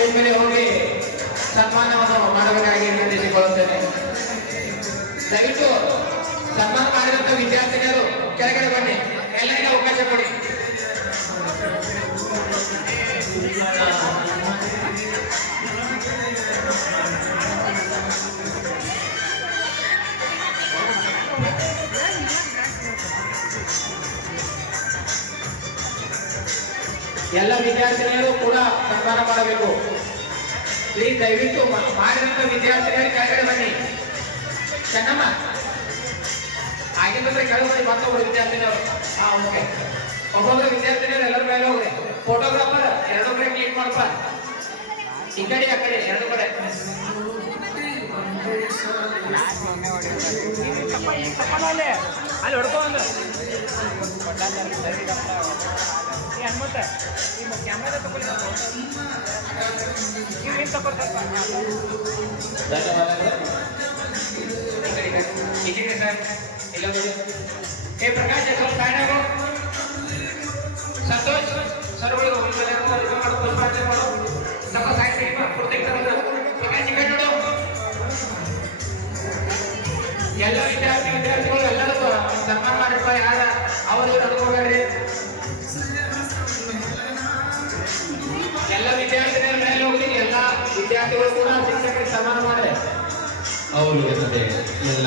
Stage ಮೇಲೆ ಹೋಗಿ ಸನ್ಮಾನವನ್ನು ಮಾಡಬೇಕಾಗಿ ವಿನಂತಿಸಿಕೊಳ್ಳುತ್ತೇನೆ. ದಯವಿಟ್ಟು ಸನ್ಮಾನ ಮಾಡಿದಂತ ವಿದ್ಯಾರ್ಥಿಗಳು ಕೆಳಗಡೆ ಬನ್ನಿ, ಎಲ್ಲರಿಗೂ ಅವಕಾಶ ಕೊಡಿ. ಎಲ್ಲ ವಿದ್ಯಾರ್ಥಿನಿಯರು ಕೂಡ ಸನ್ಮಾನ ಮಾಡಬೇಕು. ಪ್ಲೀಸ್ ದಯವಿಟ್ಟು ಮಾಡಿದಂತ ವಿದ್ಯಾರ್ಥಿನಿಯರು ಕೆಳಗಡೆ ಬನ್ನಿ. ಚೆನ್ನಮ್ಮ ಆಗಿದ್ರೆ ಕೆಳಗಡೆ ಮತ್ತೊಬ್ಬರು ವಿದ್ಯಾರ್ಥಿನಿಯರು. ಓಕೆ, ಒಬ್ಬೊಬ್ಬರು ವಿದ್ಯಾರ್ಥಿನಿಯರು ಎಲ್ಲರ ಮೇಲೆ ಹೋಗ್ರಿ. ಫೋಟೋಗ್ರಾಫರ್ ಎರಡು ಕಡೆ ಕ್ಲಿಕ್ ಮಾಡಪ್ಪ, ಈ ಕಡೆ ಆ ಕಡೆ ಎರಡು ಕಡೆ. ಅಲ್ಲಿ ಹೊಡ್ಕೊಂಡು ಹನುಮಂತ ಈ ಕ್ಯಾಮ್ರಾದ ತಗೊಳ್ಳಿ, ನೀವು ಏನು ತಗೊಳ್ತಾರೆ. हे प्रकाश सब साइड हो, संतोष सर्वಗಳು पुष्पांजलि माಡು. ನಮ್ಮ ಸೈಡ್ ಕಡೆ ಪ್ರೊಟೆಕ್ಟ್ ಮಾಡೋದು ಪ್ರಕಾಶ್ ಈ ಕಡೆ ನೋಡು. ಎಲ್ಲ ವಿದ್ಯಾರ್ಥಿಗಳು ಎಲ್ಲರೂ ಸನ್ಮಾನ ಮಾಡಿರ್ತಾರೆ. ಯಾರ ಅವರು ನಡ್ಕೋಬೇಡ್ರಿ. ಎಲ್ಲ ವಿದ್ಯಾರ್ಥಿಗಳ ಮೇಲೆ ಹೋಗಿ ಎಲ್ಲ ವಿದ್ಯಾರ್ಥಿಗಳು ಕೂಡ ಶಿಕ್ಷಕರಿಗೆ ಸನ್ಮಾನ ಮಾಡಿದೆ. ಅವರು ಎಲ್ಲ